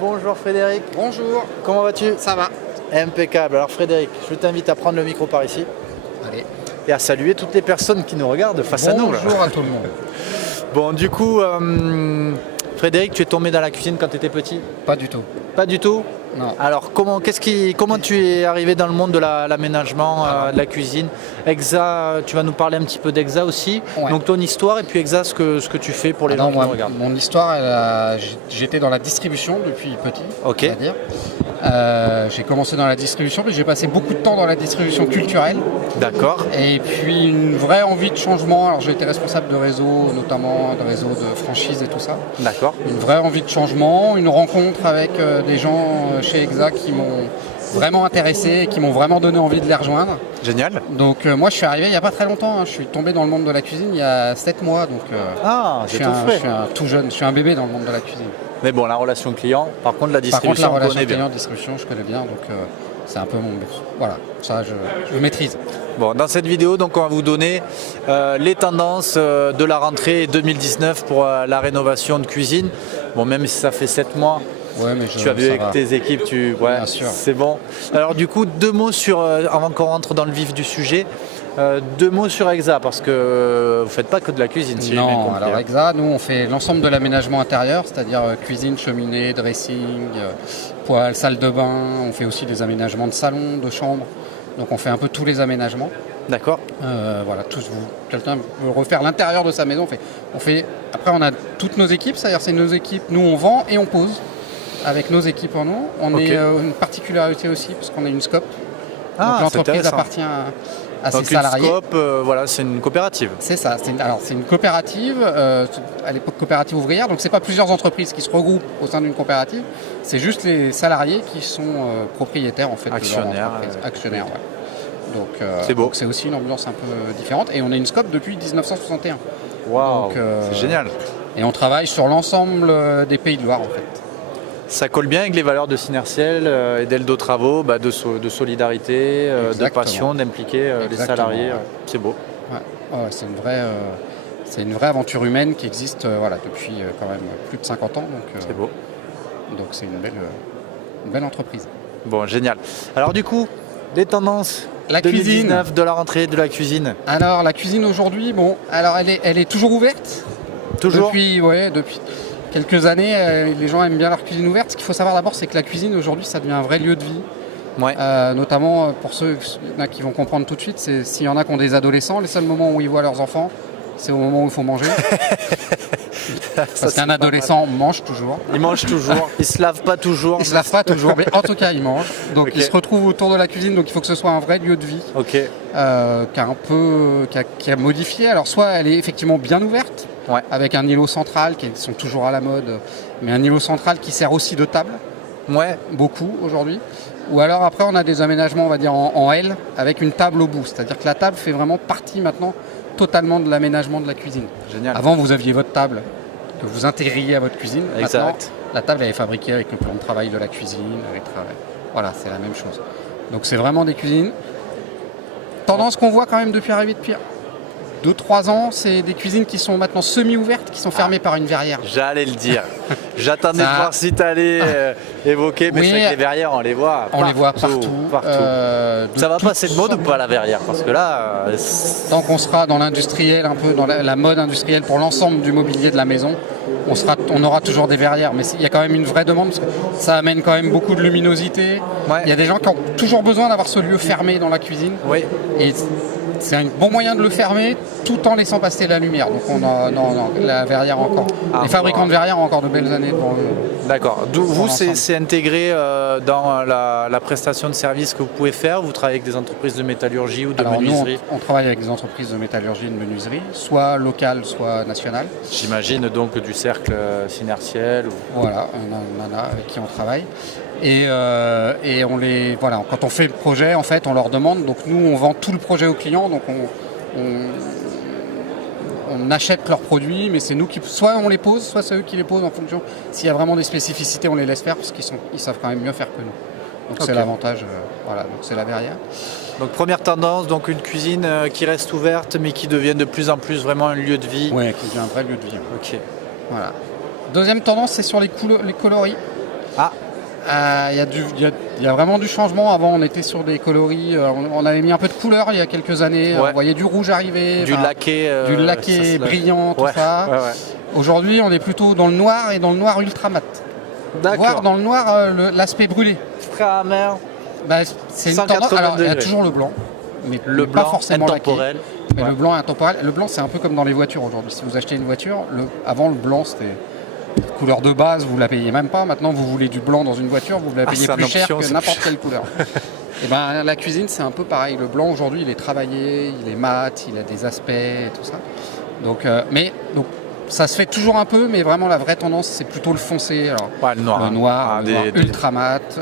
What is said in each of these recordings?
Bonjour Frédéric. Bonjour. Comment vas-tu? Ça va. Impeccable. Alors Frédéric, je t'invite à prendre le micro par ici. Allez. Et à saluer toutes les personnes qui nous regardent face à nous. Bonjour à tout le monde. Bon, du coup, Frédéric, tu es tombé dans la cuisine quand tu étais petit? Pas du tout. Pas du tout? Non. Alors, comment tu es arrivé dans le monde de l'aménagement, de la cuisine? Exa, tu vas nous parler un petit peu d'Exa aussi. Ouais. Donc, ton histoire et puis Exa, ce que tu fais pour les gens qui nous regardent. Mon histoire, j'étais dans la distribution depuis petit. Ok. On va dire. J'ai commencé dans la distribution, puis j'ai passé beaucoup de temps dans la distribution culturelle. D'accord. Et puis une vraie envie de changement. Alors j'ai été responsable de réseau, notamment de réseau de franchise et tout ça. D'accord. Une vraie envie de changement, une rencontre avec des gens chez Exa qui m'ont vraiment intéressé et qui m'ont vraiment donné envie de les rejoindre. Génial. Donc moi je suis arrivé il n'y a pas très longtemps, hein. Je suis tombé dans le monde de la cuisine il y a 7 mois. Donc c'est tout frais. je suis tout jeune, je suis un bébé dans le monde de la cuisine. Mais bon, la relation client, par contre la distribution, Par contre, la on relation connaît bien. client-distribution, je connais bien, donc c'est un peu mon but. Voilà, ça je maîtrise. Bon, dans cette vidéo, donc, on va vous donner les tendances de la rentrée 2019 pour la rénovation de cuisine. Bon, même si ça fait 7 mois, Ouais, mais tu as vu avec tes équipes, Bien sûr. c'est bon. Alors du coup, deux mots sur, avant qu'on rentre dans le vif du sujet, deux mots sur Exa, parce que vous ne faites pas que de la cuisine, si j'ai bien Non, compris. alors Exa, nous on fait l'ensemble de l'aménagement intérieur, c'est-à-dire cuisine, cheminée, dressing, poêle, salle de bain. On fait aussi des aménagements de salon, de chambre. Donc on fait un peu tous les aménagements. D'accord. Voilà, quelqu'un veut refaire l'intérieur de sa maison, après on a toutes nos équipes, c'est-à-dire c'est nos équipes, nous on vend et on pose avec nos équipes en nous. On est une particularité aussi parce qu'on est une SCOP. Donc l'entreprise appartient à ses salariés. Une SCOP, voilà, c'est une coopérative. C'est ça, c'est une coopérative, à l'époque coopérative ouvrière, donc c'est pas plusieurs entreprises qui se regroupent au sein d'une coopérative, c'est juste les salariés qui sont propriétaires en fait. Actionnaires. Actionnaires, ouais. Donc c'est beau. donc c'est aussi une ambiance un peu différente et on est une SCOP depuis 1961. Waouh, c'est génial. Et on travaille sur l'ensemble des Pays de Loire en fait. Ça colle bien avec les valeurs de Synertiel et d'Eldo Travaux, de solidarité, de passion, d'impliquer les salariés. Ouais. C'est beau. Ouais. Ouais, c'est une vraie aventure humaine qui existe depuis quand même plus de 50 ans. C'est beau. Donc c'est une belle entreprise. Bon, génial. Alors du coup, des tendances la 2019 cuisine. de la rentrée de la cuisine. Alors la cuisine aujourd'hui, alors elle est toujours ouverte. Toujours depuis quelques années, les gens aiment bien leur cuisine ouverte. Ce qu'il faut savoir d'abord, c'est que la cuisine aujourd'hui, ça devient un vrai lieu de vie. Ouais. Notamment pour ceux qui vont comprendre tout de suite, c'est s'il y en a qui ont des adolescents, les seuls moments où ils voient leurs enfants, c'est au moment où il faut manger. Parce qu'un adolescent mange toujours. Il mange toujours, il se lave pas toujours. Il se lave pas toujours, mais en tout cas il mange. Donc il se retrouve autour de la cuisine, donc il faut que ce soit un vrai lieu de vie. Ok. Qui a modifié. Alors soit elle est effectivement bien ouverte, ouais, avec un îlot central qui sont toujours à la mode, mais un îlot central qui sert aussi de table. Ouais. Beaucoup aujourd'hui. Ou alors après on a des aménagements, on va dire en L, avec une table au bout. C'est-à-dire que la table fait vraiment partie maintenant totalement de l'aménagement de la cuisine. Génial. Avant vous aviez votre table que vous intégriez à votre cuisine. Exact. Maintenant, la table elle est fabriquée avec le plan de travail de la cuisine. Voilà, c'est la même chose. Donc c'est vraiment des cuisines. Tendance qu'on voit quand même depuis 2-3 ans, c'est des cuisines qui sont maintenant semi-ouvertes, qui sont fermées par une verrière. J'allais le dire. J'attendais de voir si tu allais évoquer, mais c'est vrai que les verrières, on les voit partout. On les voit partout. Ça va passer de mode ou pas la verrière? Parce que là... tant qu'on sera dans l'industriel, un peu dans la mode industrielle pour l'ensemble du mobilier de la maison, on aura toujours des verrières. Mais il y a quand même une vraie demande, parce que ça amène quand même beaucoup de luminosité. Ouais. Il y a des gens qui ont toujours besoin d'avoir ce lieu fermé dans la cuisine. Oui. Et c'est un bon moyen de le fermer tout en laissant passer la lumière. Donc la verrière encore. Les fabricants de verrières ont encore de belles années devant eux. D'accord. Vous, c'est intégré dans la prestation de services que vous pouvez faire? Vous travaillez avec des entreprises de métallurgie ou de menuiserie? On travaille avec des entreprises de métallurgie et de menuiserie, soit locales, soit nationales. J'imagine donc du cercle Synertiel. Voilà, on en a avec qui on travaille. Et quand on fait le projet, en fait, on leur demande. Donc nous, on vend tout le projet aux clients. Donc on achète leurs produits, mais c'est nous qui, soit on les pose, soit c'est eux qui les posent en fonction. S'il y a vraiment des spécificités, on les laisse faire parce qu'ils savent quand même mieux faire que nous. Donc c'est l'avantage. Donc c'est la verrière. Donc première tendance, donc une cuisine qui reste ouverte, mais qui devient de plus en plus vraiment un lieu de vie. Oui, qui devient un vrai lieu de vie. Ok. Voilà. Deuxième tendance, c'est sur les coloris. Ah, Il y a vraiment du changement. Avant, on était sur des coloris. On avait mis un peu de couleur il y a quelques années. Ouais. On voyait du rouge arriver. du laqué. Brillant, tout Ouais, ça. ouais. Aujourd'hui, on est plutôt dans le noir et dans le noir ultra mat. Voire D'accord. dans le noir, l'aspect brûlé. Frère amer, Bah, c'est une 180 tendance. Alors, il y a degrés. toujours le blanc. Mais le pas blanc forcément laqué. intemporel. Mais Ouais. le blanc est intemporel. Le blanc, c'est un peu comme dans les voitures aujourd'hui. Si vous achetez une voiture, avant le blanc, c'était couleur de base, vous la payez même pas. Maintenant, vous voulez du blanc dans une voiture, vous la payez c'est plus une cher option, que c'est n'importe quelle couleur. Et ben, la cuisine, c'est un peu pareil. Le blanc aujourd'hui, il est travaillé, il est mat, il a des aspects et tout ça. Donc, ça se fait toujours un peu, mais vraiment la vraie tendance, c'est plutôt le foncé. Alors, Ouais, le noir. le noir, Ah, le noir ultra mat,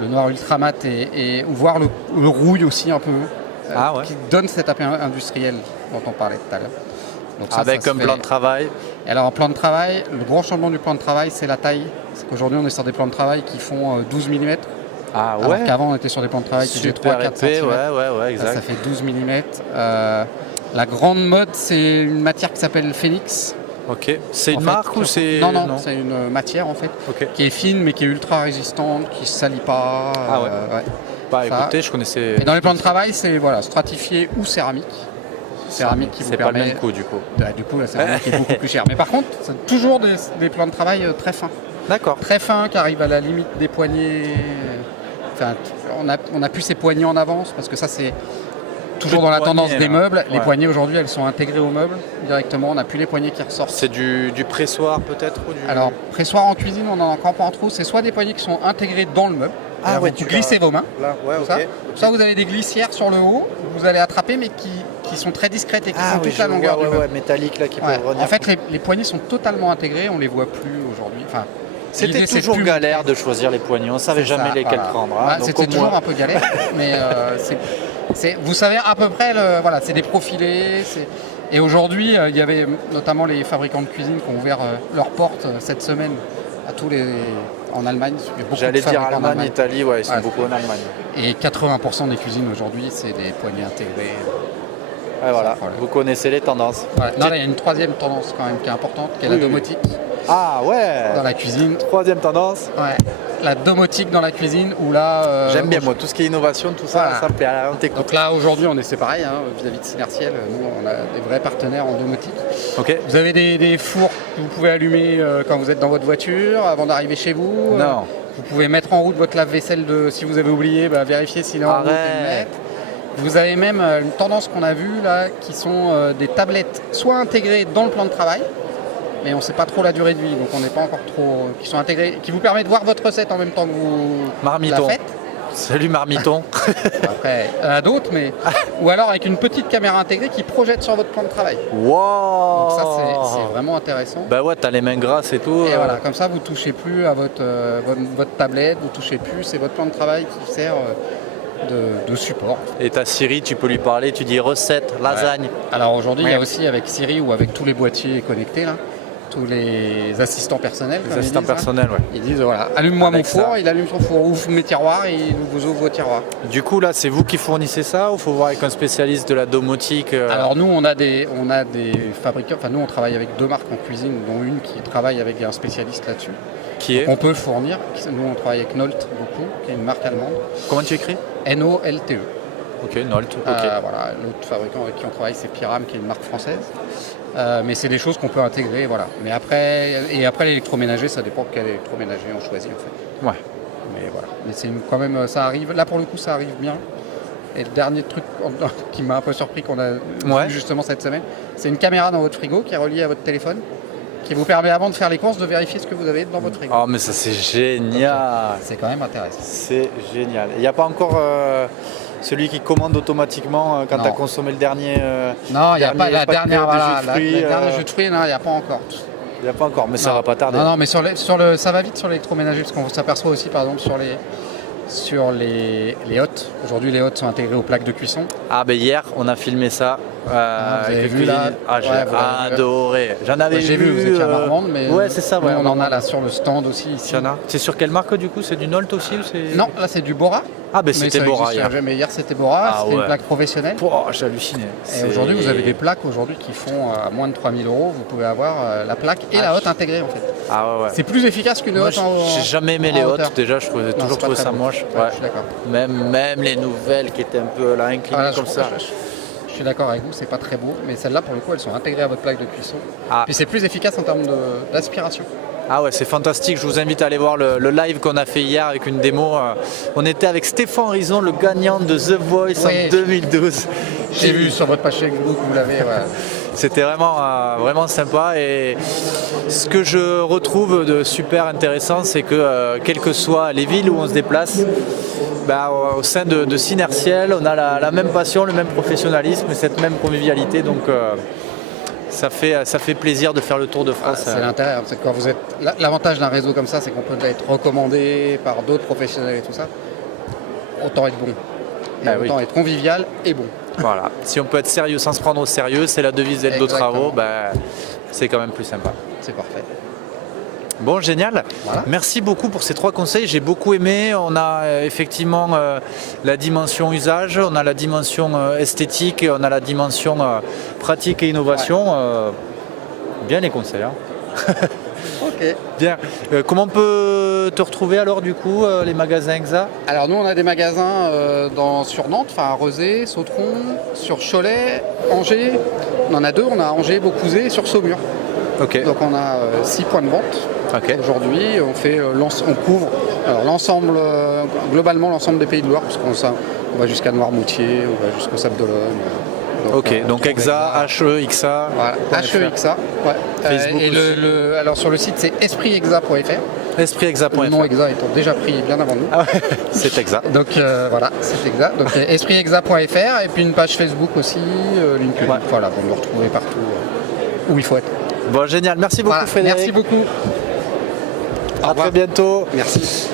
le noir ultra mat et voire le rouille aussi un peu, Ah ouais. qui donne cet appel industriel dont on parlait tout à l'heure. Donc ça, Avec ça un se plan fait. de travail. Et alors en plan de travail, le gros changement du plan de travail, c'est la taille. C'est qu'aujourd'hui, on est sur des plans de travail qui font 12 mm. Ah Alors ouais. qu'avant, on était sur des plans de travail qui faisaient Super 3-4 épais, cm. ouais, Ça exact. fait 12 mm. La grande mode, c'est une matière qui s'appelle Phoenix. Ok. C'est En une fait, marque ou c'est. Non, c'est une matière en fait Ok. qui est fine mais qui est ultra résistante, qui ne se salit pas. Ah ouais. Bah Ça. écoutez, je connaissais. Et dans les plans de travail, c'est stratifié ou céramique. Céramique qui vous C'est pas le permet. même coup du coup. Du coup, la céramique est beaucoup plus chère. Mais par contre, c'est toujours des plans de travail très fins. D'accord. Très fins, qui arrivent à la limite des poignets. Enfin, on a plus ces poignées en avance parce que ça, c'est toujours Plus de dans la tendance poignées, des là. meubles. Les Ouais. poignées aujourd'hui, elles sont intégrées au meuble directement. On n'a plus les poignées qui ressortent. C'est du pressoir peut-être ou du... Alors, pressoir en cuisine, on en a encore pas en trop. C'est soit des poignées qui sont intégrées dans le meuble. Ah Alors, ouais, vous tu glissez vos mains. Là, ouais, comme ok. ça. Soit vous avez des glissières sur le haut, vous allez attraper, mais qui sont très discrètes et qui Ah font oui, toute la je longueur vois, du meuble. ouais, métallique là qui Ouais. peut revenir. En fait, les poignées sont totalement intégrées, on les voit plus aujourd'hui. Enfin, C'était l'idée, c'est toujours plus galère montrer. de choisir les poignets, on savait C'est jamais ça, lesquels voilà. prendre. hein. Ouais, Donc, c'était au toujours moins- un peu galère, mais vous savez à peu près, c'est des profilés. Et aujourd'hui, il y avait notamment les fabricants de cuisine qui ont ouvert leurs portes cette semaine à tous les en Allemagne. Il y a beaucoup de J'allais dire fabricants en Allemagne, Italie, ouais, ils sont Ouais. beaucoup en Allemagne. Et 80% des cuisines aujourd'hui, c'est des poignées intégrées. Ouais, voilà, problème. vous connaissez les tendances. Ouais. Non, là, il y a une troisième tendance quand même qui est importante, qui est Oui, la oui. domotique Ah ouais. dans la cuisine. Troisième tendance. Ouais. La domotique dans la cuisine, où là... J'aime bien moi, tout ce qui est innovation, tout ça, Voilà. ça me plaît. Alors, on t'écoute. Donc là, aujourd'hui, on est séparés vis-à-vis de Synertiel. Nous, on a des vrais partenaires en domotique. Ok. Vous avez des fours que vous pouvez allumer quand vous êtes dans votre voiture, avant d'arriver chez vous. Non. Vous pouvez mettre en route votre lave-vaisselle, si vous avez oublié, vérifier s'il est en route et le Arrête. mettre. Vous avez même une tendance qu'on a vue là, qui sont des tablettes soit intégrées dans le plan de travail, mais on ne sait pas trop la durée de vie, donc on n'est pas encore trop... qui sont intégrées, qui vous permettent de voir votre recette en même temps que vous Marmiton. la faites. Salut Marmiton. Après, il y en a d'autres, mais... ou alors avec une petite caméra intégrée qui projette sur votre plan de travail. Wow. Donc ça, c'est vraiment intéressant. Bah ouais, t'as les mains grasses et tout. Et voilà, comme ça, vous touchez plus à votre tablette, vous touchez plus, c'est votre plan de travail qui sert de support. Et ta Siri, tu peux lui parler, tu dis recette, lasagne. Alors aujourd'hui, il y a Ouais. aussi avec Siri ou avec tous les boîtiers connectés, là, tous les assistants personnels. Les comme ils assistants disent, là. personnels, ouais. Ils disent voilà, allume-moi mon Alexa. four, il allume son four, ouvre mes tiroirs et il vous ouvre vos tiroirs. Du coup, là, c'est vous qui fournissez ça ou faut voir avec un spécialiste de la domotique Alors nous, on a des fabricants, enfin nous on travaille avec 2 marques en cuisine, dont une qui travaille avec un spécialiste là-dessus. qui est On peut le fournir. Nous on travaille avec Nolt beaucoup, qui est une marque allemande. Comment tu écris N-O-L-T-E. Ok, Nolt. Ok. Voilà, l'autre fabricant avec qui on travaille, c'est Pyram, qui est une marque française. Mais c'est des choses qu'on peut intégrer, voilà. Mais après l'électroménager, ça dépend de quel électroménager on choisit en fait. Ouais. Mais voilà. Mais c'est quand même, ça arrive. Là pour le coup, ça arrive bien. Et le dernier truc qui m'a un peu surpris qu'on a Ouais. vu justement cette semaine, c'est une caméra dans votre frigo qui est reliée à votre téléphone, qui vous permet avant de faire les courses de vérifier ce que vous avez dans votre frigo. Oh, mais ça, c'est génial. C'est quand même intéressant. C'est génial. Il n'y a pas encore celui qui commande automatiquement quand Non. tu as consommé le dernier. Non, il n'y a pas la pack dernière, de voilà, jus de fruits, la dernière jus de fruits, non, il n'y a pas encore. Il n'y a pas encore, mais ça Non. va pas tarder. Non, mais ça va vite sur l'électroménager, parce qu'on s'aperçoit aussi, par exemple, sur les hottes. Aujourd'hui, les hottes sont intégrées aux plaques de cuisson. Ah, ben hier, on a filmé ça. Vous avez avec vu, là cuisine. Ah, j'ai Ouais, vous l'avez vu. adoré. J'en avais J'ai vu, vous étiez à Marmande, mais ouais, c'est ça. nous, Ouais, on en a là sur le stand aussi ici. Il y en a. C'est sur quelle marque du coup? C'est du Nolt aussi ou c'est... Non, là c'est du Bora. Ah, ben Mais c'était ça Bora existe, hier. Mais hier c'était Bora, Ah, c'était ouais. une plaque professionnelle. J'ai halluciné. Et aujourd'hui, vous avez des plaques aujourd'hui qui font à moins de 3 000 €. Vous pouvez avoir la plaque et la hotte intégrée en fait. Ah ouais, ouais. C'est plus efficace qu'une Moi, hotte en j'ai jamais aimé en les hauteur. hottes. Déjà, j'ai Non, toujours c'est pas trouvé très ça beau. moche. Ouais, Ouais. je suis d'accord. Même les nouvelles qui étaient un peu là inclinées Voilà, comme ça. Je suis d'accord avec vous, c'est pas très beau, mais celles-là pour le coup elles sont intégrées à votre plaque de cuisson. Ah. Puis c'est plus efficace en termes d'aspiration. Ah ouais, c'est fantastique. Je vous invite à aller voir le live qu'on a fait hier avec une démo. On était avec Stéphane Rison, le gagnant de The Voice Ouais, en 2012. J'ai vu sur votre page Facebook, vous l'avez. Ouais. C'était vraiment sympa, et ce que je retrouve de super intéressant, c'est que quelles que soient les villes où on se déplace, au sein de Synertiel, on a la même passion, le même professionnalisme et cette même convivialité. Donc ça fait plaisir de faire le tour de France. C'est l'intérêt, c'est que quand vous êtes. L'avantage d'un réseau comme ça, c'est qu'on peut être recommandé par d'autres professionnels et tout ça. Autant être bon. Et autant être convivial et bon. Voilà. Si on peut être sérieux sans se prendre au sérieux, c'est la devise d'Eldo Travaux, c'est quand même plus sympa. C'est parfait. Bon, génial. Voilà. Merci beaucoup pour ces 3 conseils. J'ai beaucoup aimé. On a effectivement la dimension usage, on a la dimension esthétique et on a la dimension pratique et innovation. Bien les conseils. Hein. Ok. Bien. Comment on peut te retrouver alors du coup, les magasins EXA? Alors nous on a des magasins sur Nantes, enfin à Rezé, Sautron, sur Cholet, Angers. On en a 2, on a Angers, Beaucouzé et sur Saumur. Ok. Donc on a 6 points de vente. Ok. Aujourd'hui, on couvre l'ensemble, globalement l'ensemble des pays de Loire, parce qu'on va jusqu'à Noirmoutier, on va jusqu'au Sable d'Olonne. Ok, donc EXA, HEXA. Voilà, HEXA. Ouais. Facebook et aussi. alors sur le site c'est espritexa.fr. EspritExa.fr. Le nom EXA étant déjà pris bien avant nous. Ah ouais, c'est EXA. Donc voilà, c'est EXA. Donc espritexa.fr et puis une page Facebook aussi, LinkedIn. Ouais. Voilà, vous me retrouvez partout où il faut être. Bon, génial. Merci beaucoup, Voilà, Frédéric. merci beaucoup. À très bientôt. Merci.